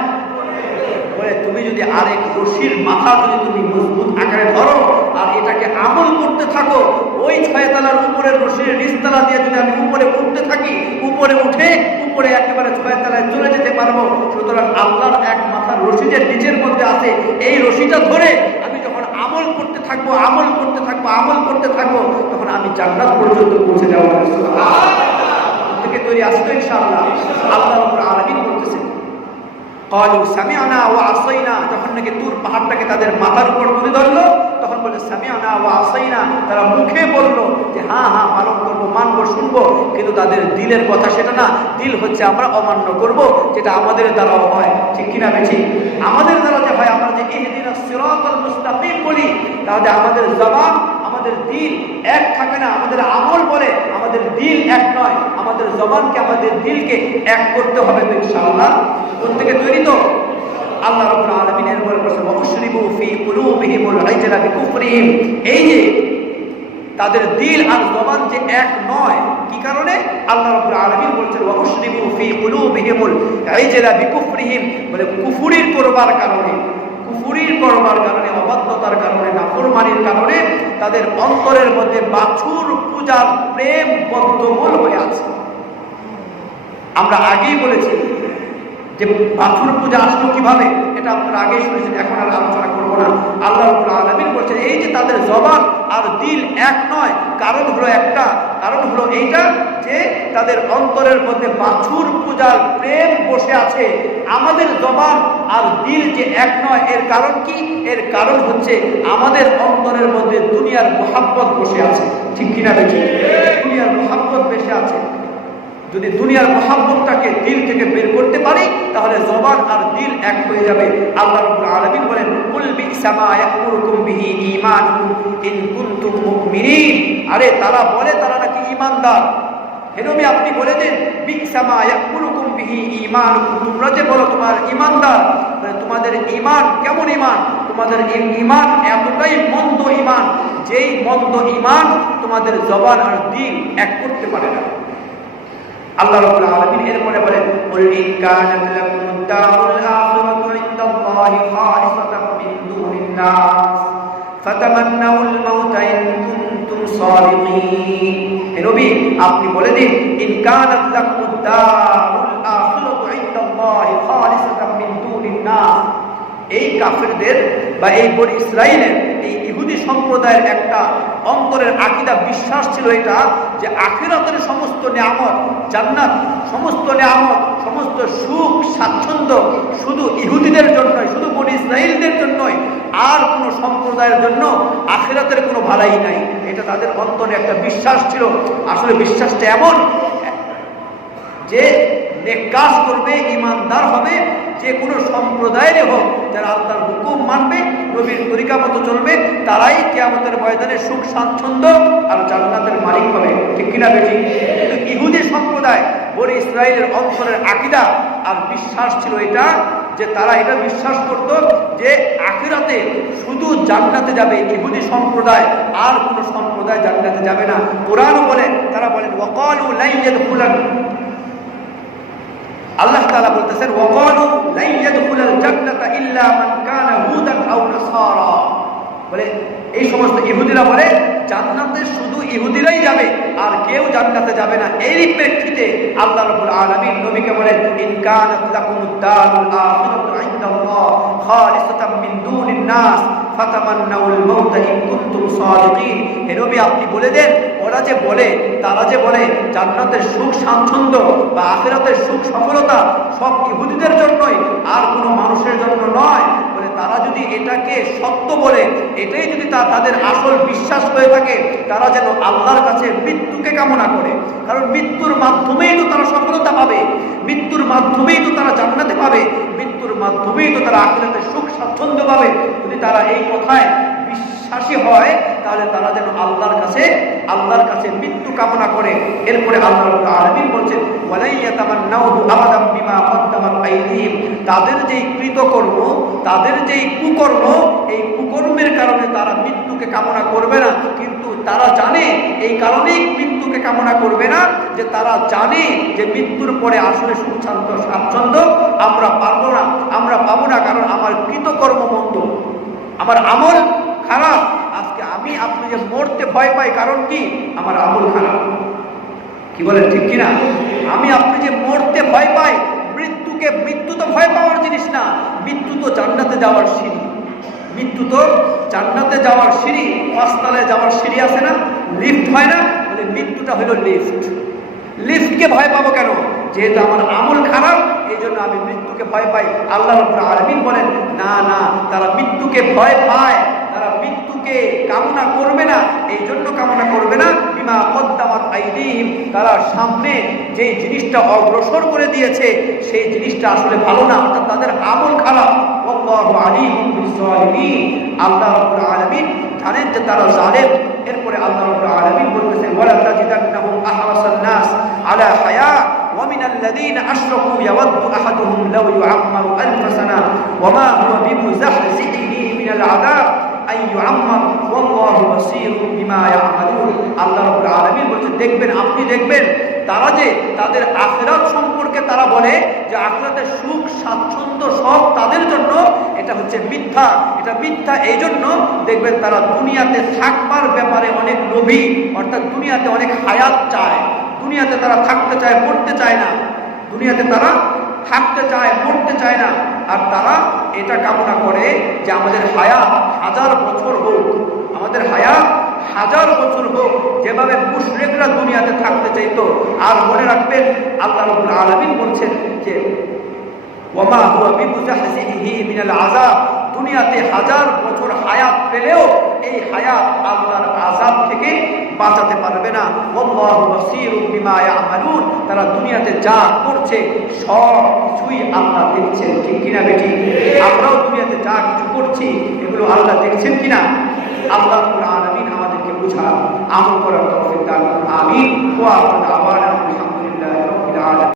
বলে তুমি যদি আরেক রশির মাথা যদি তুমি মজবুত আকারে ধরো আর এটাকে আমল করতে থাকো, ওই 6 তলার উপরের রশির নিচতলা দিয়ে যদি আমি উপরে উঠতে থাকি, উপরে উঠে উপরে একেবারে 6 তলায় চলে যেতে পারবো। সুতরাং আল্লাহর এক মাথার রশি যে নিচের মধ্যে আছে, এই রশিটা ধরে আমি যখন আমল করতে থাকবো, আমল করতে থাকবো, আমল করতে থাকবো, তখন আমি জান্নাত পর্যন্ত পৌঁছে যাবো। থেকে তৈরি আসতো ইনশাআল্লাহ। আল্লাহ রাব্বুল আলামিন বলতেছেন ক্বালু সামি'না ওয়া আসাইনা, যখন নাকি তুর পাহাড়টাকে তাদের মাথার উপর তুলে ধরলো, তখন বলে সামি'না ওয়া আসাইনা, তারা মুখে বলল যে হ্যাঁ হ্যাঁ পালন করবো, মানবো, শুনবো, কিন্তু তাদের দিলের কথা সেটা না। দিল হচ্ছে আমরা অমান্য করব, যেটা আমাদের দ্বারাও হয়, ঠিক কিনা বেশি? আমাদের দ্বারা যে হয়, আমরা যে ইহদিনাস সিরাতাল মুস্তাকিম বলি, তাহলে আমাদের জবান আমাদের দিল এক থাকে না। আমাদের আমল বলে আমাদের দিল এক নয়, আমাদের জবানকে আমাদের দিলকে এক করতে হবে ইনশাআল্লাহ। প্রত্যেকে তৈরি তো? আল্লাহ রাব্বুল আলামিন এর পরে বলেন ওয়াশরিবু ফি কুলুবিহিমুল ইজলা বিকুফরিহিম, এই যে তাদের দিল আর জবান যে এক নয়, কি কারণে? আল্লাহ রাব্বুল আলামিন বলেন ওয়াশরিবু ফি কুলুবিহিমুল ইজলা বিকুফরিহিম, বলে কুফরির করবার কারণে, কুফরির করবার কারণে, অবাধ্যতার কারণে, নাফরমানির কারণে তাদের অন্তরের মধ্যে বাছুর পূজার প্রেম বদ্ধমূল হয়ে আছে। আমরা আগেই বলেছি যে বাছুর পূজা আসলো কিভাবে, এটা আপনারা আগেই শুনেছেন, এখন আর আলোচনা করবো না। আল্লাহ রাব্বুল আলামিন বলছেন এই যে তাদের জবান আর দিল এক নয়, কারণ হলো একটা, কারণ হলো এইটা যে তাদের অন্তরের মধ্যে বাছুর পূজার প্রেম বসে আছে। আমাদের জবান আর দিল যে এক নয়, এর কারণ কি? এর কারণ হচ্ছে আমাদের অন্তরের মধ্যে দুনিয়ার মোহাব্বত বসে আছে, ঠিক কিনা দেখি? দুনিয়ার মোহাব্বত বসে আছে। যদি দুনিয়ার মোহাব্বতটাকে দিল থেকে বের করতে পারি, তাহলে জবান আর দিল এক হয়ে যাবে। আল্লাহ রাব্বুল আলামিন বলেন কুল বি'সা মা ইয়াকুরুকুম বিহি ঈমানুকুম ইন কুনতুম মুমিনিন, আরে তারা বলে তারা নাকি ঈমানদার। হে নবী আপনি বলে দেন বি'সা মা ইয়াকুরুকুম বিহি ঈমানুকুম, তোমরা যে বলো তোমার ঈমানদার, তোমাদের ঈমান কেমন ঈমান? তোমাদের এই ঈমান এতটাই মন্দ ঈমান, যেই মন্দ ঈমান তোমাদের জবান আর দিল এক করতে পারে না। আল্লাহ রাব্বুল আলামিন এরপরে বলেন কুল ইন কানাত লাকুমুদ দারুল আখিরাতু ইনদাল্লাহি খালিসাতাম মিন দুনিন নাস ফাতামান্নাউল মাউতা ইন কুনতুম সাদিকিন। হে নবী আপনি বলে দিন ইন কানাত লাকুমুদ দারুল আখিরাতু ইনদাল্লাহি খালিসাতাম মিন দুনিন নাস, এই কাফেরদের বা এই বনি ইসরাইলের এই ইহুদি সম্প্রদায়ের একটা অন্তরের আকীদা বিশ্বাস ছিল এটা, যে আখিরাতের সমস্ত নিয়ামত, জান্নাত, সমস্ত নিয়ামত, সমস্ত সুখ স্বাচ্ছন্দ্য শুধু ইহুদিদের জন্যই, শুধু বনি ইসরাইলদের জন্যই, আর কোনো সম্প্রদায়ের জন্য আখিরাতের কোনো ভালাই নাই। এটা তাদের অন্তরে একটা বিশ্বাস ছিল। আসলে বিশ্বাসটা এমন যে নেক কাজ করবে, ঈমানদার হবে, যে কোনো সম্প্রদায়ের হোক, যারা আল্লাহর হুকুম মানবে, নবীর তরিকা মতো চলবে, তারাই কিয়ামতের ময়দানে সুখ স্বাচ্ছন্দ্য আর জান্নাতের মালিক হবে, ঠিক কিনা বেশি? কিন্তু ইহুদি সম্প্রদায়, বনি ইসরাইলের অন্তরের আকীদা আর বিশ্বাস ছিল এটা, যে তারা এটা বিশ্বাস করত যে আখিরাতে শুধু জান্নাতে যাবে ইহুদি সম্প্রদায়, আর কোনো সম্প্রদায় জান্নাতে যাবে না। কোরআনও বলে, তারা বলেন ওয়াকালু লা ইয়াদখুলান, আল্লাহ তাআলা বলতেছেন ওয়াকালু লা ইয়াদখুলাল জান্নাতা ইল্লা মান কানা হুদান আও নাসারা, বলে এই সমস্ত ইহুদিরা বলে জান্নাতে শুধু ইহুদিরাই যাবে, আর কেউ জান্নাতে যাবে না। এই প্রেক্ষিতে আল্লাহ রাব্বুল আলামিন নবীকে বলেন ইন কানাত লাকুমুদ দারুল আখিরাতু ইনদাল্লাহ খালিসাতাম মিন দুনিন নাস ফাতামান্নাউল মাউতা ইন কুনতুম সাদিকিন। হে নবী আপনি বলে দেন ওরা যে বলে, তারা যে বলে জান্নাতের সুখ স্বাচ্ছন্দ্য বা আখিরাতের সুখ সফলতা সব ইহুদিদের জন্যই, আর কোনো মানুষের জন্য নয়, বলে তারা যদি এটাকে সত্য বলে, এটাই যদি তাদের আসল বিশ্বাস হয়ে থাকে, তারা যেন আল্লাহর কাছে মৃত্যুকে কামনা করে, কারণ মৃত্যুর মাধ্যমেই তো তারা সফলতা পাবে, মৃত্যুর মাধ্যমেই তো তারা জান্নাতে পাবে, মৃত্যুর মাধ্যমেই তো তারা আখিরাতে সুখ স্বাচ্ছন্দ্য পাবে। যদি তারা এই কথায় বিশ্বাস বিশ্বাসী হয়, তাহলে তারা যেন আল্লাহর কাছে মৃত্যু কামনা করে। এরপরে আল্লাহ রাব্বুল আলামিন বলছেন ওয়ালাই ইয়াতামান্নাহু আবাদাম বিমা কদ্দামাত আইদিহিম, তাদের যেই কৃতকর্ম, তাদের যেই কুকর্ম, এই কুকর্মের কারণে তারা মৃত্যুকে কামনা করবে না। কিন্তু তারা জানে, এই কারণেই মৃত্যুকে কামনা করবে না যে তারা জানে যে মৃত্যুর পরে আসলে সুখ স্বাচ্ছন্দ্য আমরা পারবো না, আমরা পাবো না, কারণ আমার কৃতকর্ম মন্দ, আমার আমল খারাপ। আজকে আপনি যে মরতে ভয় পাই, কারণ কি? আমার আমল খারাপ। কি বলেন, ঠিক কিনা? আপনি যে মরতে ভয় পাই, মৃত্যু তো ভয় পাওয়ার জিনিস না, মৃত্যু তো জান্নাতে যাওয়ার সিঁড়ি। মৃত্যু তো জান্নাতে যাওয়ার সিঁড়ি, 5 তলায় যাওয়ার সিঁড়ি আছে না, লিফট হয় না? বলে মৃত্যুটা হলো লিফট। লিফটকে ভয় পাবো কেন? যেহেতু আমার আমল খারাপ, এই জন্য আমি মৃত্যুকে ভয় পাই। আল্লাহ রাব্বুল আলামিন বলেন না না, তারা মৃত্যুকে ভয় পায়, তারা মৃত্যুকে কামনা করবে না। এই জন্য কামনা করবে না বিমা কদ্দামাত আইদিহিম, তারা সামনে যে জিনিসটা অগ্রসর করে দিয়েছে সেই জিনিসটা আসলে ভালো না, অর্থাৎ তাদের আমল খারাপ। আল্লাহু আলিমুম বিজ-জালিমিন, আল্লাহ রাব্বুল আলামিন জানেন যে তারা জালেম। এরপরে আল্লাহ রাব্বুল আলামিন বলতেছেন ওয়ালা তাজিদান্নাহুম আহরাসান নাস আলা হায়া ওয়া মিনাল্লাযীনা আশরাকু ইয়াওয়াদ্দু আহাদুহুম লাউ ইউআম্মারু আলফা সানা ওয়া মা হুয়া বিমুযাহজিহি মিনাল আযাব আই ইউআম্মার ওয়াল্লাহু বাসীরুম বিমা ইয়া'মালুন। আল্লাহ রাব্বুল আলামিন বলেন আপনি দেখবেন তারা যে তাদের আখিরাত সম্পর্কে তারা বলে যে আখিরাতের সুখ স্বাচ্ছন্দ্য সব তাদের জন্য, এটা হচ্ছে মিথ্যা। এটা মিথ্যা এই জন্য দেখবেন তারা দুনিয়াতে থাকবার ব্যাপারে অনেক লোভী, অর্থাৎ দুনিয়াতে অনেক হায়াত চায়, দুনিয়াতে তারা থাকতে চায়, মরতে চায় না। দুনিয়াতে তারা থাকতে চায়, মরতে চায় না। আর তারা এটা কামনা করে যে আমাদের হায়াত 1000 বছর হোক, আমাদের হায়াত 1000 বছর হোক, যেভাবে মুশরিকরা দুনিয়াতে থাকতে চাইতো। আর মনে রাখবেন আল্লাহ রাব্বুল আলামিন বলছেন যে ওয়ামা হুয়া বিমুযাহজিহি মিনাল আযাব, দুনিয়াতে 1000 বছর হায়াত পেলেও এই হায়াত আল্লাহর আযাব থেকে বাঁচাতে পারবে না। আল্লাহু বাসীরুম বিমা ইয়া'মালুন, তারা দুনিয়াতে যা করছে সব কিছুই আল্লাহ দেখছেন। ঠিক কিনা বেটি? আমরাও দুনিয়াতে যা কিছু করছি এগুলো আল্লাহ দেখছেন কিনা? আল্লাহ রাব্বুল আলামিন আমাদেরকে বুঝা আমল করার তৌফিক দান করুন। আমিন। ওয়া